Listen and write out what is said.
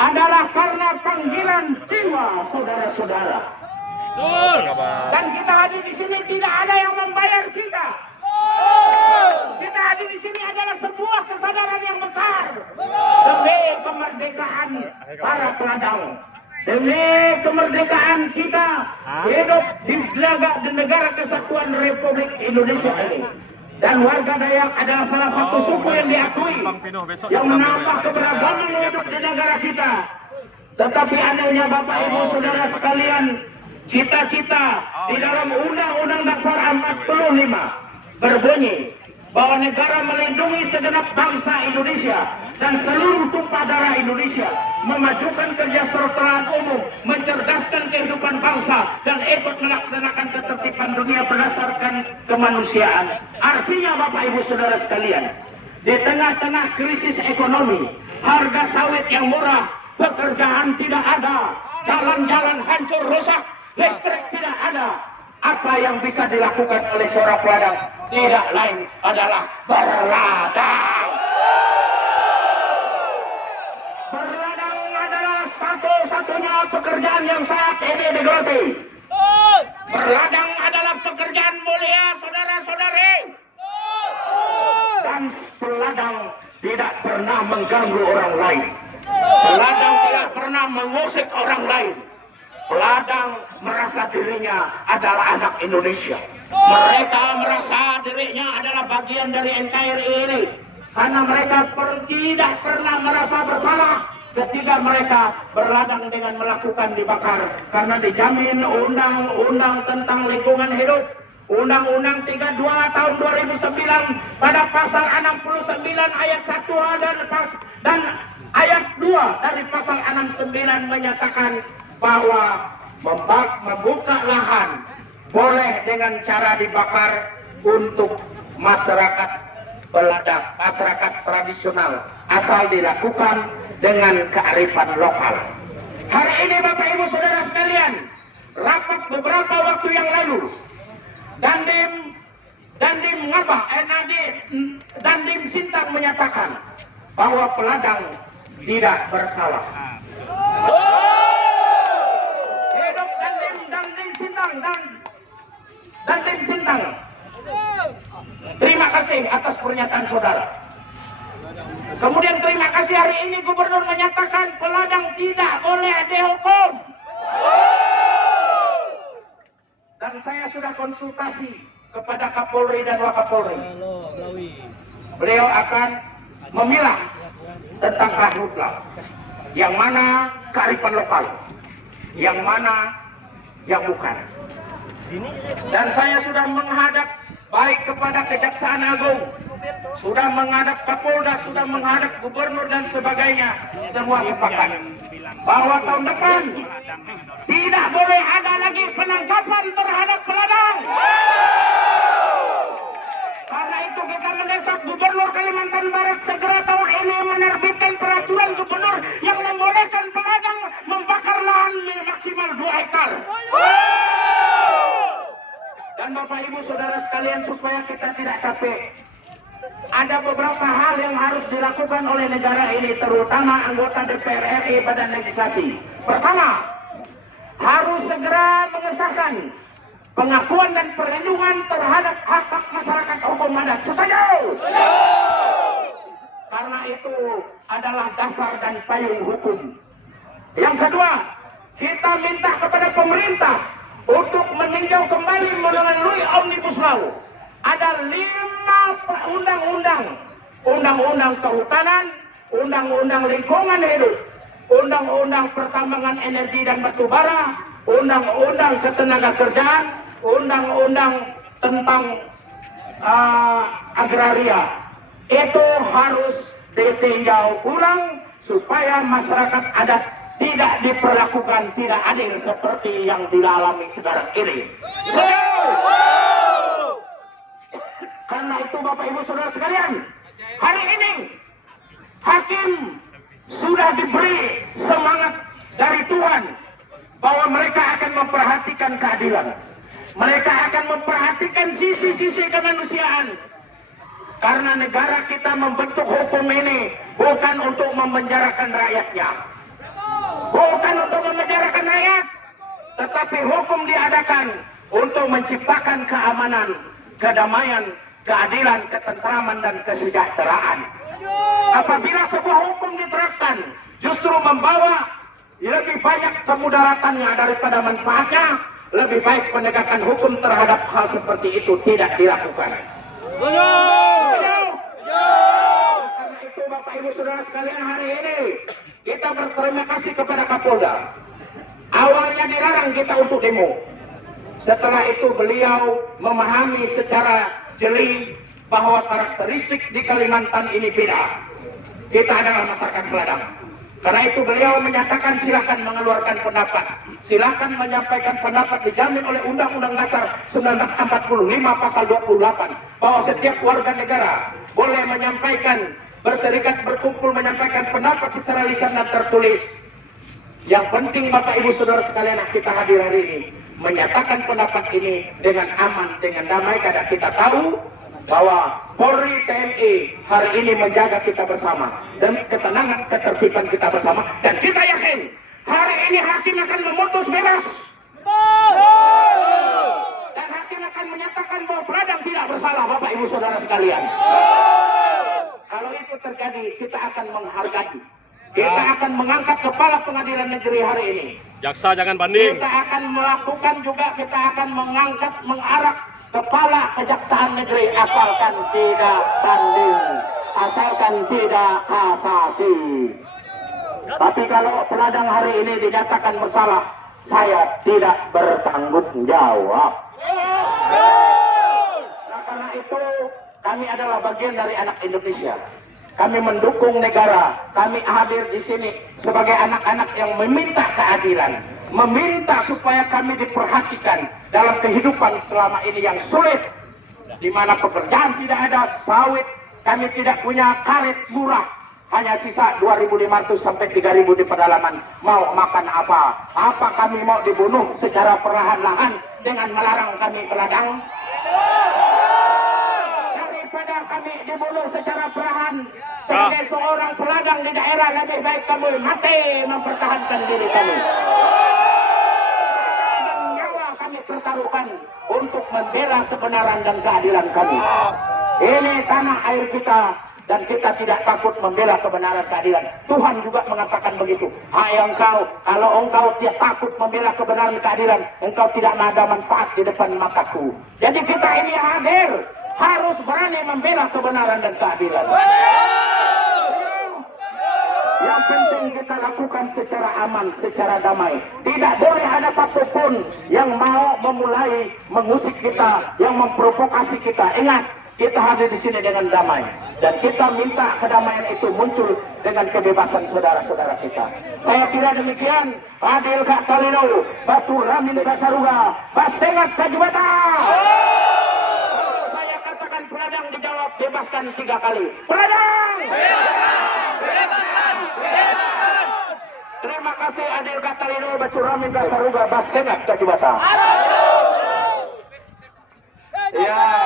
adalah karena panggilan jiwa saudara-saudara. Dan kita hadir di sini tidak ada yang membayar kita. Kita hadir di sini adalah sebuah kesadaran yang besar demi kemerdekaan para peladang, demi kemerdekaan kita hidup di negara kesatuan Republik Indonesia ini. Dan warga Dayak adalah salah satu suku yang diakui yang menambah keberagaman hidup di negara kita. Tetapi anehnya Bapak Ibu Saudara sekalian, cita-cita di dalam Undang-Undang Dasar 45 berbunyi bahwa negara melindungi segenap bangsa Indonesia dan seluruh tumpah darah Indonesia, memajukan kesejahteraan umum, mencerdaskan kehidupan bangsa, dan ikut melaksanakan ketertiban dunia berdasarkan kemanusiaan. Artinya Bapak Ibu Saudara sekalian, di tengah-tengah krisis ekonomi, harga sawit yang murah, pekerjaan tidak ada, jalan-jalan hancur rusak, listrik tidak ada, apa yang bisa dilakukan oleh seorang peladang tidak lain adalah berladang. Berladang adalah satu-satunya pekerjaan yang saat ini digeluti. Berladang adalah pekerjaan mulia, saudara-saudari. Dan peladang tidak pernah mengganggu orang lain. Peladang tidak pernah mengusik orang lain. Peladang merasa dirinya adalah anak Indonesia. Mereka merasa dirinya adalah bagian dari NKRI ini. Karena mereka tidak pernah merasa bersalah ketika mereka berladang dengan melakukan dibakar. Karena dijamin undang-undang tentang lingkungan hidup, Undang-Undang 32 tahun 2009 pada pasal 69 ayat 1 dan ayat 2 dari pasal 69 menyatakan bahwa membuka lahan boleh dengan cara dibakar untuk masyarakat peladang, masyarakat tradisional, asal dilakukan dengan kearifan lokal. Hari ini Bapak Ibu Saudara sekalian, rapat beberapa waktu yang lalu, Dandim Sintang menyatakan bahwa peladang tidak bersalah. Dandim Sintang, terima kasih atas pernyataan saudara. Kemudian terima kasih hari ini Gubernur menyatakan peladang tidak boleh dihukum. Dan saya sudah konsultasi kepada Kapolri dan Wakapolri. Beliau akan memilah tentang karhutla, yang mana kearifan lokal, yang mana yang bukan. Dan saya sudah menghadap baik kepada Kejaksaan Agung, sudah menghadap Kapolda, sudah menghadap Gubernur dan sebagainya. Semua sepakat bahwa tahun depan tidak boleh ada lagi penangkapan terhadap peladang. Karena itu kita mendesak Gubernur Kalimantan Barat segera tahun ini menerbitkan peraturan gubernur yang membolehkan peladang membakar lahan maksimal 2 hektar. Dan Bapak Ibu Saudara sekalian, supaya kita tidak capek, ada beberapa hal yang harus dilakukan oleh negara ini, terutama anggota DPR RI Badan Legislasi. Pertama, harus segera mengesahkan pengakuan dan perlindungan terhadap hak-hak masyarakat hukum adat. Setuju? Karena itu adalah dasar dan payung hukum. Yang kedua, kita minta kepada pemerintah untuk meninjau kembali melalui Omnibus Law. Ada 5 undang-undang: Undang-Undang Kehutanan, Undang-Undang Lingkungan Hidup, Undang-Undang Pertambangan Energi dan Batubara, Undang-Undang Ketenagakerjaan, Undang-Undang tentang agraria. Itu harus ditinjau ulang supaya masyarakat adat tidak diperlakukan tidak adil seperti yang dialami sekarang ini. Karena itu Bapak Ibu Saudara sekalian, hari ini hakim sudah diberi semangat dari Tuhan bahwa mereka akan memperhatikan keadilan. Mereka akan memperhatikan sisi-sisi kemanusiaan. Karena negara kita membentuk hukum ini bukan untuk memenjarakan rakyatnya. bukan untuk memenjarakan rakyat, tetapi hukum diadakan untuk menciptakan keamanan, kedamaian, keadilan, ketentraman, dan kesejahteraan. Apabila sebuah hukum diterapkan justru membawa lebih banyak kemudaratannya daripada manfaatnya, lebih baik penegakan hukum terhadap hal seperti itu tidak dilakukan. Karena itu Bapak Ibu Saudara sekalian, hari ini kita berterima kasih kepada Kapolda. Awalnya dilarang kita untuk demo. Setelah itu beliau memahami secara jeli bahwa karakteristik di Kalimantan ini beda. Kita adalah masyarakat peladang. Karena itu beliau menyatakan silakan mengeluarkan pendapat, silakan menyampaikan pendapat, dijamin oleh Undang-Undang Dasar 1945 pasal 28 bahwa setiap warga negara boleh menyampaikan, berserikat, berkumpul, menyampaikan pendapat secara lisan dan tertulis. Yang penting Bapak Ibu Saudara sekalian, kita hadir hari ini menyatakan pendapat ini dengan aman, dengan damai, karena kita tahu bahwa Polri TNI hari ini menjaga kita bersama dan ketenangan, ketertiban kita bersama, dan kita yakin hari ini hakim akan memutus bebas dan hakim akan menyatakan bahwa peladang tidak bersalah. Bapak Ibu Saudara sekalian, kalau itu terjadi kita akan menghargai, kita akan mengangkat kepala pengadilan negeri hari ini. Jaksa jangan banding. Kita akan melakukan juga, kita akan mengangkat, mengarak kepala kejaksaan negeri, asalkan tidak banding, asalkan tidak kasasi. Tapi kalau peladang hari ini dinyatakan bersalah, saya tidak bertanggung jawab. Nah, karena itu kami adalah bagian dari anak Indonesia. Kami mendukung negara, kami hadir di sini sebagai anak-anak yang meminta keadilan, meminta supaya kami diperhatikan dalam kehidupan selama ini yang sulit, di mana pekerjaan tidak ada, sawit, kami tidak punya karet murah, hanya sisa 2.500 sampai 3.000 di pedalaman. Mau makan apa? Apa kami mau dibunuh secara perlahan-lahan dengan melarang kami peladang? Daripada kami dibunuh secara perlahan sebagai seorang peladang di daerah, lebih baik kami mati mempertahankan diri kami. Dan nyawa kami pertaruhkan untuk membela kebenaran dan keadilan kami. Ini tanah air kita dan kita tidak takut membela kebenaran keadilan. Tuhan juga mengatakan begitu. Hai engkau, kalau engkau tidak takut membela kebenaran keadilan, engkau tidak ada manfaat di depan mataku. Jadi kita ini hadir harus berani membela kebenaran dan keadilan. Yang penting kita lakukan secara aman, secara damai. Tidak boleh ada satupun yang mau memulai mengusik kita, yang memprovokasi kita. Ingat, kita hadir di sini dengan damai, dan kita minta kedamaian itu muncul dengan kebebasan saudara-saudara kita. Saya kira demikian. Adil Kak Kalino, Batu Ramin Basaruga, Basengat Kajubata. Saya katakan peladang, dijawab bebaskan 3 kali. Peladang! Bebaskan! Bebaskan! Terima kasih Adil Kak Kalino, Batu Ramin Basaruga, Basengat Kajubata. Ya.